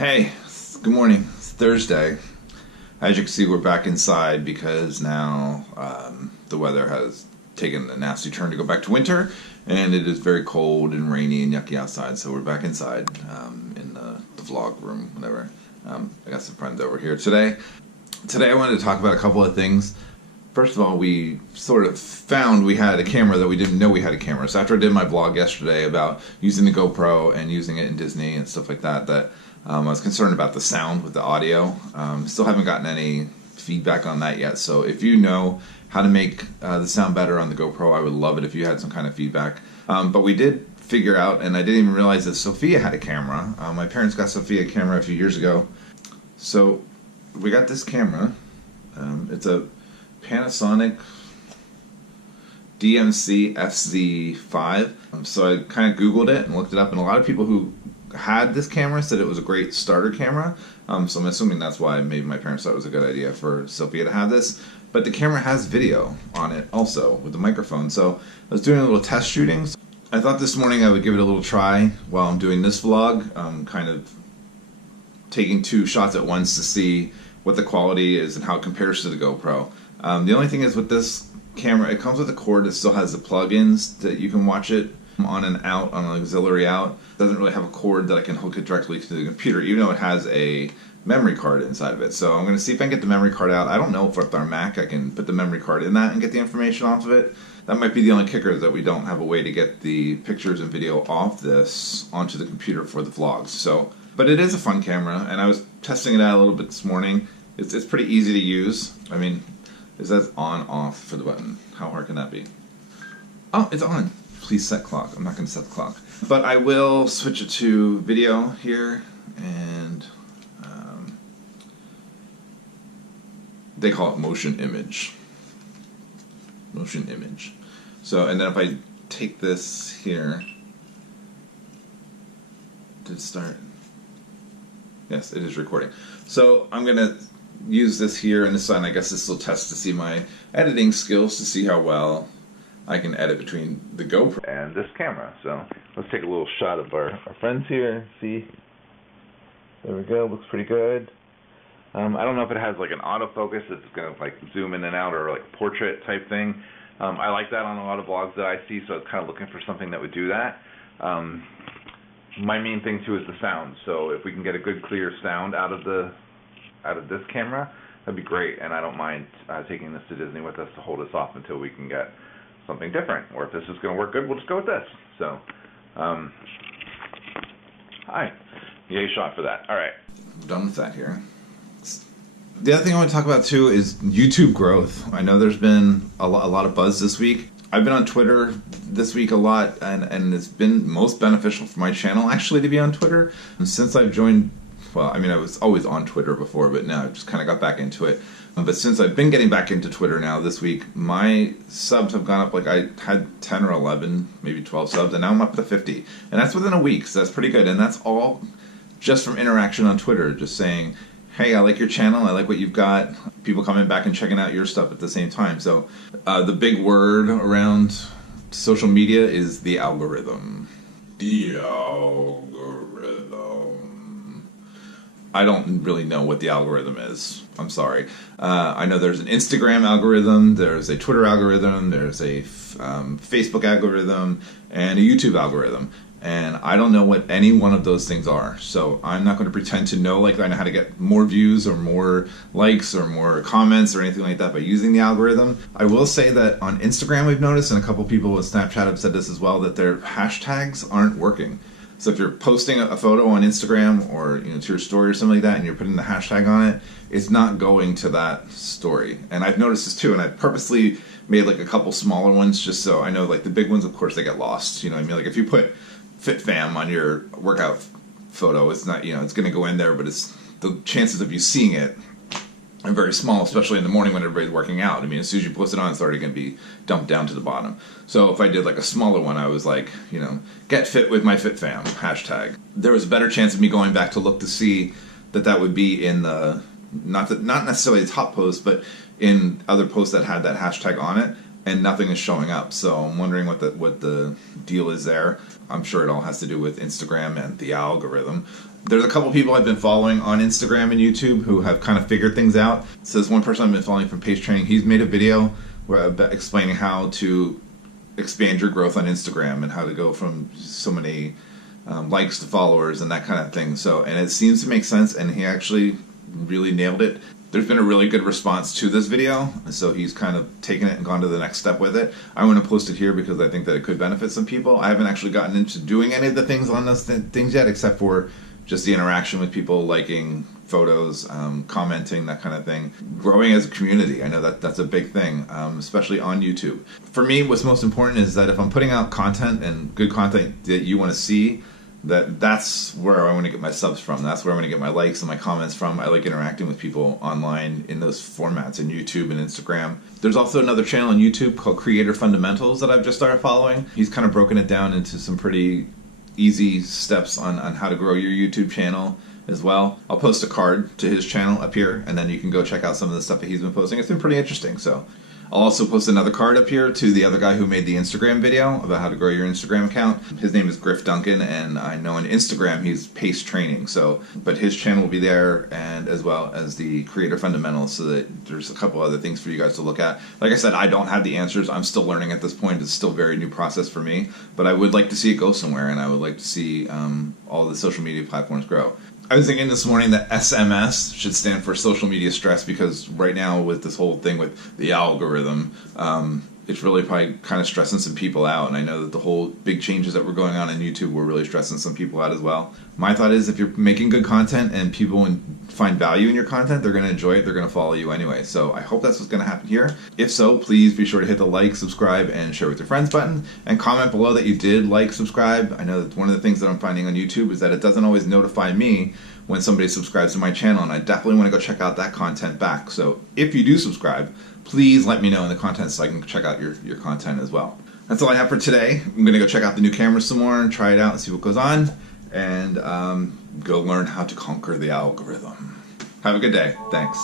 Hey, good morning. It's Thursday. As you can see, we're back inside because now the weather has taken a nasty turn to go back to winter, and it is very cold and rainy and yucky outside, so we're back inside in the vlog room, whatever. I got some friends over here today. Today I wanted to talk about a couple of things. First of all, we sort of found we had a camera that we didn't know we had a camera. So after I did my vlog yesterday about using the GoPro and using it in Disney and stuff like that, I was concerned about the sound with the audio. Still haven't gotten any feedback on that yet. So if you know how to make the sound better on the GoPro, I would love it if you had some kind of feedback. But we did figure out, and I didn't even realize that Sophia had a camera. My parents got Sophia a camera a few years ago. So we got this camera. It's a Panasonic DMC FZ5. So I kind of Googled it and looked it up, and a lot of people who had this camera said it was a great starter camera. So I'm assuming that's why maybe my parents thought it was a good idea for Sophia to have this. But the camera has video on it also with the microphone. So I was doing a little test shooting. I thought this morning I would give it a little try while I'm doing this vlog. Kind of taking two shots at once to see what the quality is and how it compares to the GoPro. The only thing is with this camera, it comes with a cord that still has the plugins that you can watch it on and out, on an auxiliary out. It doesn't really have a cord that I can hook it directly to the computer, even though it has a memory card inside of it. So I'm going to see if I can get the memory card out. I don't know if with our Mac I can put the memory card in that and get the information off of it. That might be the only kicker, that we don't have a way to get the pictures and video off this onto the computer for the vlogs. So, but it is a fun camera, and I was testing it out a little bit this morning. It's pretty easy to use. I mean, it says on, off for the button. How hard can that be? Oh, it's on. Please set clock. I'm not going to set the clock. But I will switch it to video here, and they call it motion image. Motion image. So, and then if I take this here, did it start? Yes, it is recording. So I'm going to use this here and this side, and I guess this will test to see my editing skills, to see how well I can edit between the GoPro and this camera. So let's take a little shot of our friends here. See, there we go. Looks pretty good. I don't know if it has like an autofocus that's going to like zoom in and out, or like portrait type thing. I like that on a lot of vlogs that I see, so I was kind of looking for something that would do that. My main thing too is the sound. So if we can get a good clear sound out of this camera, that'd be great. And I don't mind taking this to Disney with us to hold us off until we can get something different. Or if this is going to work good, we'll just go with this. So, hi, yay shot for that. All right, I'm done with that here. The other thing I want to talk about too is YouTube growth. I know there's been a lot of buzz this week. I've been on Twitter this week a lot, and it's been most beneficial for my channel actually to be on Twitter. And since I've joined, well, I mean, I was always on Twitter before, but now I've just kind of got back into it. But since I've been getting back into Twitter now this week, my subs have gone up. Like, I had 10 or 11, maybe 12 subs, and now I'm up to 50. And that's within a week, so that's pretty good. And that's all just from interaction on Twitter, just saying, hey, I like your channel, I like what you've got. People coming back and checking out your stuff at the same time. So the big word around social media is the algorithm. The algorithm. I don't really know what the algorithm is. I'm sorry. I know there's an Instagram algorithm, there's a Twitter algorithm, there's a Facebook algorithm, and a YouTube algorithm. And I don't know what any one of those things are. So I'm not going to pretend to know, like I know how to get more views or more likes or more comments or anything like that by using the algorithm. I will say that on Instagram we've noticed, and a couple people with Snapchat have said this as well, that their hashtags aren't working. So if you're posting a photo on Instagram or to your story or something like that, and you're putting the hashtag on it, it's not going to that story. And I've noticed this too, and I've purposely made like a couple smaller ones just so I know, like the big ones, of course, they get lost. You know what I mean? Like if you put FitFam on your workout photo, it's not, it's going to go in there, but it's the chances of you seeing it are very small, especially in the morning when everybody's working out. I mean, as soon as you post it on, it's already going to be dumped down to the bottom. So if I did like a smaller one, I was like, get fit with my FitFam hashtag. There was a better chance of me going back to look to see that would be in the, not necessarily the top post, but in other posts that had that hashtag on it, and nothing is showing up. So I'm wondering what the deal is there. I'm sure it all has to do with Instagram and the algorithm. There's a couple people I've been following on Instagram and YouTube who have kind of figured things out. So there's one person I've been following from Pace Training. He's made a video explaining how to expand your growth on Instagram and how to go from so many likes to followers and that kind of thing. So, and it seems to make sense, and he actually really nailed it. There's been a really good response to this video, so he's kind of taken it and gone to the next step with it. I want to post it here because I think that it could benefit some people. I haven't actually gotten into doing any of the things on those things yet, except for just the interaction with people, liking photos, commenting, that kind of thing. Growing as a community, I know that that's a big thing, especially on YouTube. For me, what's most important is that if I'm putting out content and good content that you want to see, that's where I want to get my subs from. That's where I want to get my likes and my comments from. I like interacting with people online in those formats, in YouTube and Instagram. There's also another channel on YouTube called Creator Fundamentals that I've just started following. He's kind of broken it down into some pretty easy steps on how to grow your YouTube channel as well. I'll post a card to his channel up here, and then you can go check out some of the stuff that he's been posting. It's been pretty interesting. So I'll also post another card up here to the other guy who made the Instagram video about how to grow your Instagram account. His name is Griff Duncan, and I know on Instagram he's Pace Training. So, but his channel will be there, and as well as the Creator Fundamentals, so that there's a couple other things for you guys to look at. Like I said, I don't have the answers. I'm still learning at this point. It's still a very new process for me, but I would like to see it go somewhere, and I would like to see all the social media platforms grow. I was thinking this morning that SMS should stand for social media stress, because right now with this whole thing with the algorithm, it's really probably kind of stressing some people out. And I know that the whole big changes that were going on in YouTube were really stressing some people out as well. My thought is, if you're making good content and people find value in your content, they're going to enjoy it, they're going to follow you anyway. So I hope that's what's going to happen here. If so, please be sure to hit the like, subscribe, and share with your friends button, and comment below that you did like, subscribe. I know that one of the things that I'm finding on YouTube is that it doesn't always notify me when somebody subscribes to my channel, and I definitely want to go check out that content back. So if you do subscribe, please let me know in the comments so I can check out your content as well. That's all I have for today. I'm going to go check out the new camera some more and try it out and see what goes on, and go learn how to conquer the algorithm. Have a good day. Thanks.